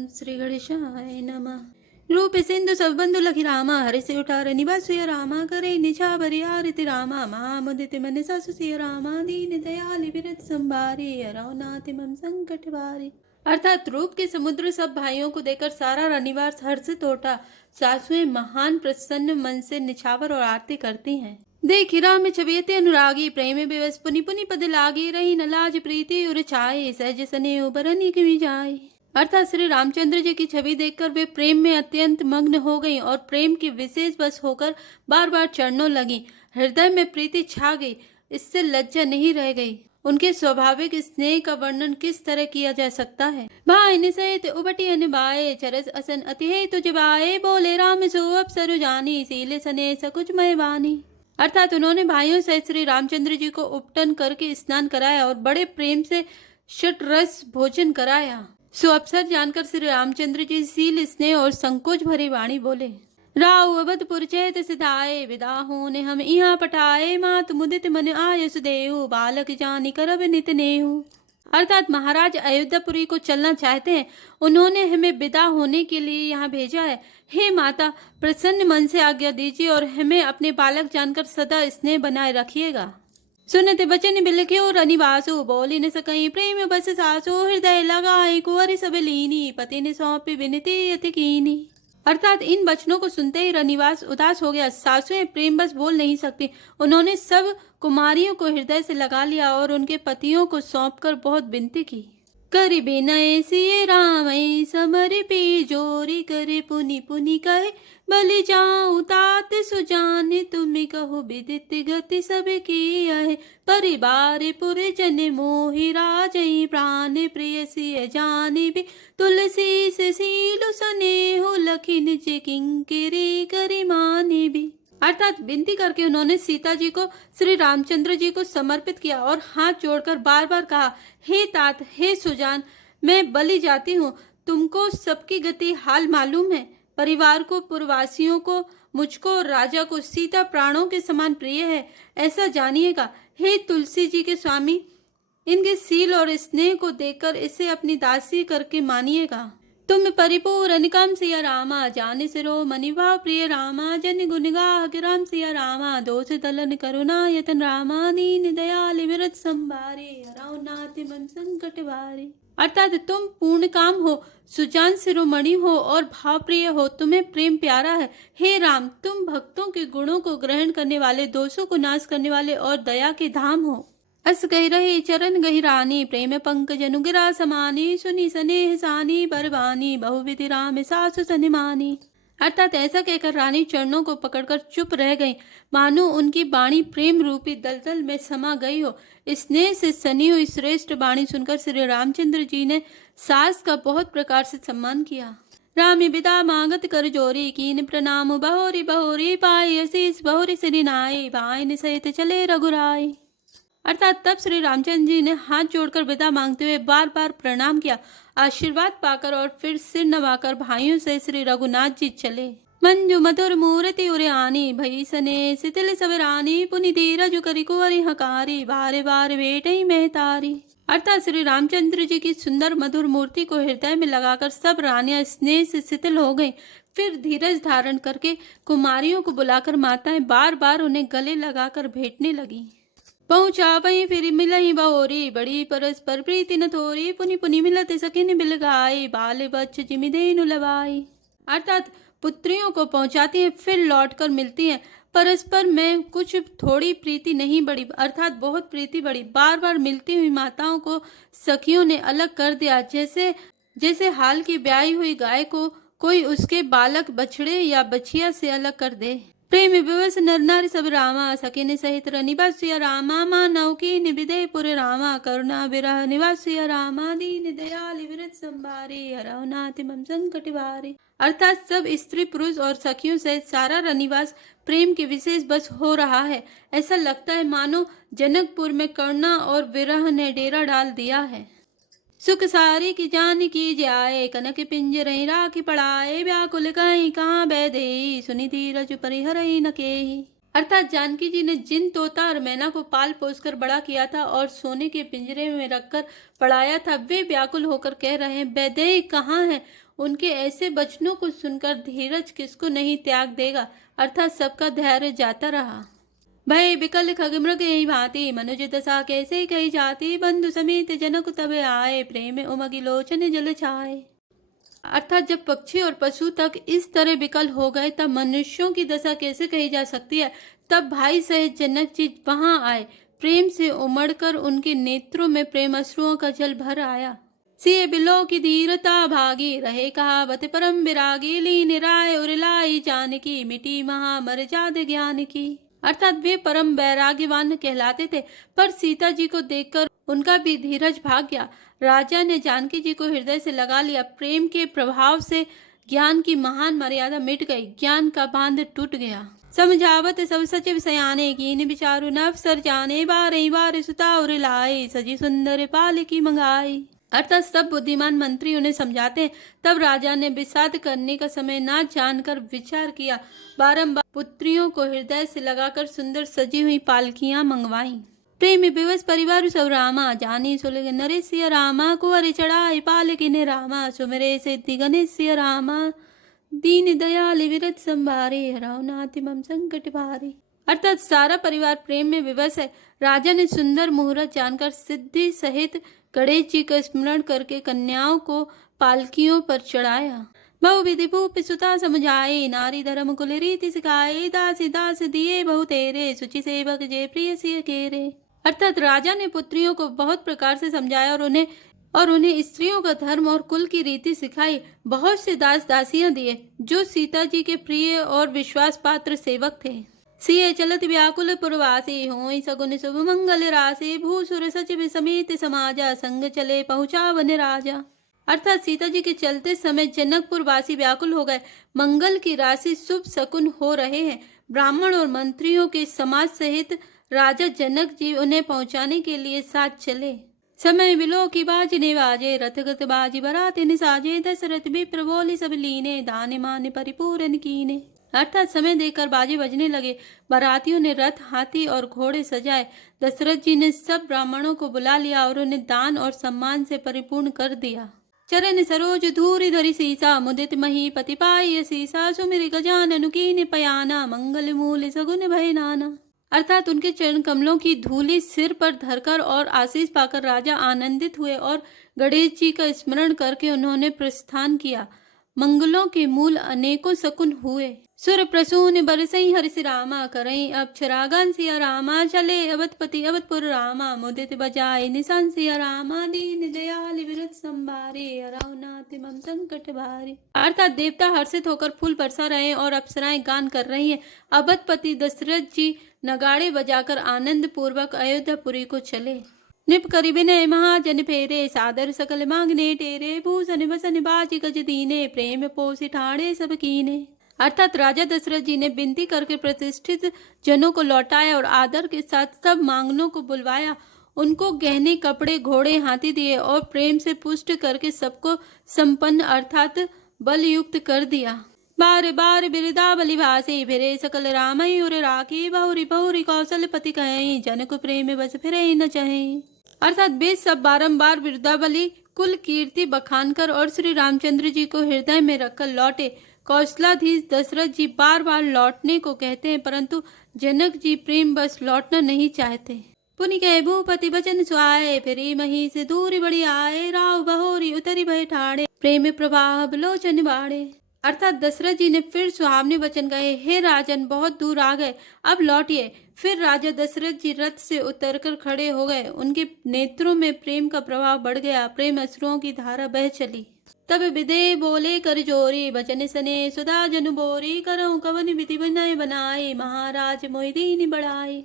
ओम श्री गणेशाय नमः। रूप सिंधु सब बंधु लखी रामा, हरि से उठार निवासुय रामा, करे निछावरी आरति रामा, महामुदित मन सासुसिय रामा, दीन दयाल विरत संभारे, अरौनाति मम संकट वारे। अर्थात रूप के समुद्र सब भाइयों को देकर सारा रनिवार हर्षित होता। सासुएं महान प्रसन्न मन से निछावर और आरती करती हैं। देखी राम छवियते अनुरागी, प्रेम विवश पुनि पुनि पद लागी, रही न लाज प्रीति उर छाए, सहज सने उबरनी किमी जाए। अर्थात श्री रामचंद्र जी की छवि देखकर वे प्रेम में अत्यंत मग्न हो गईं और प्रेम की विशेष बस होकर बार बार चरणों लगी। हृदय में प्रीति छा गई, इससे लज्जा नहीं रह गई। उनके स्वाभाविक स्नेह का वर्णन किस तरह किया जा सकता है। भाई निसहित उबटी अनिबाए, चरस असन अति तुझ बाए, बोले राम सो अप्सरु जानी, सीले सने सकुच मय वानी। अर्थात उन्होंने भाइयों से श्री रामचंद्र जी को उपटन करके स्नान कराया और बड़े प्रेम से षटरस भोजन कराया। सो अवसर जानकर श्री रामचंद्र जी सील स्नेह और संकोच भरी वाणी बोले, राव अवधपुर चैत सिधाए, विदा होने हम यहाँ पठाए, मात मुदित मन आय सुदेव, बालक जानी करब नित नेहु। अर्थात महाराज अयोध्यापुरी को चलना चाहते हैं, उन्होंने हमें विदा होने के लिए यहाँ भेजा है। हे माता, प्रसन्न मन से आज्ञा दीजिए और हमें अपने बालक जानकर सदा स्नेह बनाए रखिएगा। सुनते बचन बिलख्यो रनिवासु, बोली न सकई प्रेम बस सासु, हृदय लगाई कुंवरी सब लीनी, पति ने सौंपी विनती अति कीनी। अर्थात इन वचनों को सुनते ही रनिवास उदास हो गया। सासुएं प्रेम बस बोल नहीं सकती। उन्होंने सब कुमारियों को हृदय से लगा लिया और उनके पतियों को सौंपकर बहुत विनती की। करि बिनय सिय राम समर्पी, जोरी करे पुनि पुनि कहे, बलि जाऊं तात सुजान, तुम कहो विदित गति सब की है, परिवार पुरजन मोहि राजई, प्राण प्रिय सिय जानि भी, तुलसी से सीलु सनेहु, लखि निज किंकिरी करि मानि भी। अर्थात विनती करके उन्होंने सीता जी को श्री रामचंद्र जी को समर्पित किया और हाथ जोड़कर बार बार कहा, हे तात, हे सुजान, मैं बलि जाती हूँ। तुमको सबकी गति हाल मालूम है। परिवार को, पुरवासियों को, मुझको और राजा को सीता प्राणों के समान प्रिय है, ऐसा जानिएगा। हे तुलसी जी के स्वामी, इनके सील और स्नेह को देखकर इसे अपनी दासी करके मानिएगा। तुम परिपूर्ण निकम सिया रामा, जाने सिरो मनिभा प्रिय रामा, जन गुणगा राम सिया रामा, दोष दलन करुणा यतन रामा, दीन दयाल विरत संभारे, हरौनाति मम संकट वारे। अर्थात तुम पूर्ण काम हो, सुजान शिरोमणि हो और भाव प्रिय हो, तुम्हें प्रेम प्यारा है। हे राम, तुम भक्तों के गुणों को ग्रहण करने वाले, दोषों को नाश करने वाले और दया के धाम हो। अस कह रही चरण गहिरानी, प्रेम पंकज अनुगिरा समानी, सुनी सनेह सानी बरबानी, बहुविधि राम सासु सनिमानी। अर्थात ऐसा कहकर रानी चरणों को पकड़कर चुप रह गई, मानो उनकी वाणी प्रेम रूपी दलदल में समा गई हो। स्नेह से सनी हुई श्रेष्ठ वाणी सुनकर श्री रामचंद्र जी ने सास का बहुत प्रकार से सम्मान किया। राम विदा मांगत कर जोरी, कीन प्रणाम बहोरी बहोरी, पाई असीस बहोरी सिरिनाई, भाई सहित चले रघुराई। अर्थात तब श्री रामचंद्र जी ने हाथ जोड़कर विदा मांगते हुए बार बार प्रणाम किया। आशीर्वाद पाकर और फिर सिर नवाकर भाइयों से श्री रघुनाथ जी चले। मंजु मधुर मूर्ति उरे आनी, भई सने सितिल सब रानी, पुनि धीरज करि कुंवरि हकारी, बारे बार भेटई महतारी। अर्थात श्री रामचंद्र जी की सुंदर मधुर मूर्ति को हृदय में लगाकर सब रानियां स्नेह से शिथिल हो गईं। फिर धीरज धारण करके कुमारियों को बुलाकर माताएं बार बार उन्हें गले लगाकर भेंटने लगी। पहुँचा वहीं फिर मिलही बहोरी, बड़ी परस्पर प्रीति न थोरी, पुनि पुनि मिलत सकिन बिलगाई, बाल बच्च जिमि देनु लबाई। अर्थात पुत्रियों को पहुंचाती हैं, फिर लौटकर मिलती हैं। परस्पर में कुछ थोड़ी प्रीति नहीं बढ़ी, अर्थात बहुत प्रीति बढ़ी। बार बार मिलती हुई माताओं को सखियों ने अलग कर दिया, जैसे हाल की ब्याही हुई गाय को कोई उसके बालक बछड़े या बछिया से अलग कर दे। प्रेम विवश नर नारी सब रामा, सखिन सहित निवासिया रामा, मानव की निविदे पुर रामा, करुणा विरह निवासिया रामा, दीन दयाल विरत संभारे, हरौनाति मम संकट वारे। अर्थात सब स्त्री पुरुष और सखियों सहित सारा रनिवास प्रेम के विशेष बस हो रहा है। ऐसा लगता है मानो जनकपुर में करुणा और विरह ने डेरा डाल दिया है। सुख सारी की जान की जाए, कनक पिंजरई राखी पड़ाए, व्याकुल कहीं कहाँ बैदे, सुनि धीरज परिहरई न केहि। अर्थात जानकी जी ने जिन तोता और मैना को पाल पोस कर बड़ा किया था और सोने के पिंजरे में रखकर पढ़ाया था, वे व्याकुल होकर कह रहे हैं, वैदेही कहाँ है? उनके ऐसे वचनों को सुनकर धीरज किसको नहीं त्याग देगा। अर्थात सबका धैर्य जाता रहा। भय विकल खगमृग यही भांति, मनुज दशा कैसे कही जाती, बंधु समेत जनक तब आए, प्रेम उमगी लोचन जल छाए। अर्थात जब पक्षी और पशु तक इस तरह विकल हो गए, तब मनुष्यों की दशा कैसे कही जा सकती है। तब भाई सहित जनक जी वहां आए, प्रेम से उमड़कर उनके नेत्रों में प्रेम अश्रुओं का जल भर आया। सिए बिलो की धीरता भागी, रहे कहावत परम विरागी, लीन राय उरलाई जानकी, मिटी महा मर्याद ज्ञान की। अर्थात वे परम वैराग्यवान कहलाते थे, पर सीता जी को देखकर उनका भी धीरज भाग गया। राजा ने जानकी जी को हृदय से लगा लिया। प्रेम के प्रभाव से ज्ञान की महान मर्यादा मिट गई, ज्ञान का बांध टूट गया। समझावत सब सचिव सयाने, कीन विचारु नवसर जाने, बारही बार सुता उर लाए, सजी सुंदर पालकी मंगाई। अर्थात सब बुद्धिमान मंत्री उन्हें समझाते हैं। तब राजा ने विषाद करने का समय ना जानकर विचार किया, बारंबार पुत्रियों को हृदय से लगाकर सुंदर सजी हुई पालकियां मंगवाई। प्रेम विवश परिवार सब रामा, जानी सुलग नरेश रामा, कुंवर चढ़ाए पालकी ने रामा, सुमेरे सिद्धि गणेश रामा, दीन दयाल विरत संभारे, हराओ नाति मम संकट भारी। अर्थात सारा परिवार प्रेम में विवश है। राजा ने सुंदर मुहूर्त जानकर सिद्धि सहित गणेश जी का स्मरण करके कन्याओं को पालकियों पर चढ़ाया। बहु विधि भूप सुता समझाए, नारी धर्म कुल रीति सिखाए, दासी दास दिए बहु तेरे, सुचि सेवक जे प्रिय सिय केरे। अर्थात राजा ने पुत्रियों को बहुत प्रकार से समझाया और उन्हें स्त्रियों का धर्म और कुल की रीति सिखाई। बहुत से दास दासियां दिए जो सीता जी के प्रिय और विश्वास पात्र सेवक थे। सिए चलत व्याकुल पुरवासी, होई सगुन शुभ मंगल राशि, भूसुर सचिव समेत समाजा, संग चले पहुंचा वन राजा। अर्थात सीता जी के चलते समय जनकपुर वासी व्याकुल हो गए। मंगल की राशि, शुभ शकुन हो रहे हैं। ब्राह्मण और मंत्रियों के समाज सहित राजा जनक जी उन्हें पहुंचाने के लिए साथ चले। समय बिलो की बाज ने बाजे, रथगत बाजी बराते ने साजे, दशरथ विप्र बोली सब लीने, दान मान परिपूर्ण कीने। अर्थात समय देकर बाजे बजने लगे। बारातियों ने रथ, हाथी और घोड़े सजाए। दशरथ जी ने सब ब्राह्मणों को बुला लिया और उन्हें दान और सम्मान से परिपूर्ण कर दिया। चरण सरोज धूरि धरि सीसा, मुदित महीपति पाई सीसा, सुमिर गजानन कीने पयाना, मंगल मूल सगुन भय नाना। अर्थात उनके चरण कमलों की धूलि सिर पर धरकर और आशीष पाकर राजा आनंदित हुए और गणेश जी का स्मरण करके उन्होंने प्रस्थान किया। मंगलों के मूल अनेकों शकुन हुए। सुर प्रसून बरसई हरिषि रामा, करई अब छरागन सिया रामा, चले अवधपति अवधपुर रामा, मुदित बजाए निशान सिया रामा, दीन दयाल विरत संभारे, हराओ नाथ मम संकट भारे। अर्थात देवता हर्षित होकर फूल बरसा रहे हैं और अप्सराएं गान कर रही हैं। अवधपति दशरथ जी नगाड़े बजाकर आनंद पूर्वक अयोध्यापुरी को चले। निप करी विनय महाजन फेरे, सादर सकल मांगने टेरे, भूषण बसन बाजी गज दीने, प्रेम पोषि ठाणे सब कीने। अर्थात राजा दशरथ जी ने विनती करके प्रतिष्ठित जनों को लौटाया और आदर के साथ सब मांगनों को बुलवाया। उनको गहने, कपड़े, घोड़े, हाथी दिए और प्रेम से पुष्ट करके सबको संपन्न अर्थात बल युक्त कर दिया। बार बार बिरदा बलि भासी, फिरे सकल रामई उर राखी, बहुरी बहुरी कौशलपति कहीं, जन को प्रेम बस फिरे न चाहे। अर्थात वे सब बारंबार बिरदावली कुल कीर्ति बखान कर और श्री रामचंद्र जी को हृदय में रखकर लौटे। कौशलाधीश दशरथ जी बार बार लौटने को कहते हैं, परंतु जनक जी प्रेम बस लौटना नहीं चाहते। पुनि कह भूपति बचन सुहाए, फिरी मही से दूरी बड़ी आए, राव बहोरी उतरी भय ठाड़े, प्रेम प्रभाव लोचन बाड़े। अर्थात दशरथ जी ने फिर सुहावने वचन कहे, हे राजन बहुत दूर आ गए, अब लौटिए। फिर राजा दशरथ जी रथ से उतरकर खड़े हो गए। उनके नेत्रों में प्रेम का प्रभाव बढ़ गया, प्रेम अश्रुओं की धारा बह चली। तब विदे बोले कर जोरी, बचन सने सुधा जनु बोरी, करऊं कवन विधि विनय बनाए, महाराज मोहि दीन बढ़ाए।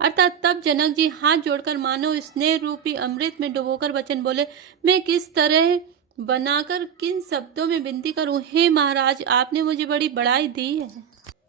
अर्थात तब जनक जी हाथ जोड़कर मानो स्नेह रूपी अमृत में डुबोकर वचन बोले, मैं किस तरह बनाकर किन शब्दों में विनती करूं। हे महाराज, आपने मुझे बड़ी बड़ाई दी है।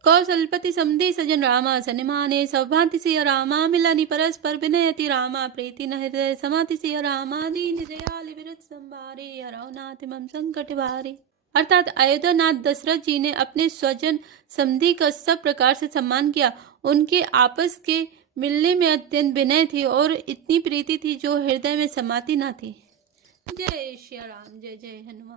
कौशलपति समधी सजन रामा, सनिमाने सौभांति सिया रामा, मिलानी परस्पर विनयति रामा, प्रीति न हृदय समाति सिया रामा, दीन दयाल विरत संभारे, हराओ नाथ मम संकट भारे। अर्थात अयोध्यानाथ दशरथ जी ने अपने स्वजन समधि का सब प्रकार से सम्मान किया। उनके आपस के मिलने में अत्यंत विनय थी और इतनी प्रीति थी जो हृदय में समाती न थी। जय श्री राम, जय जय हनुमान।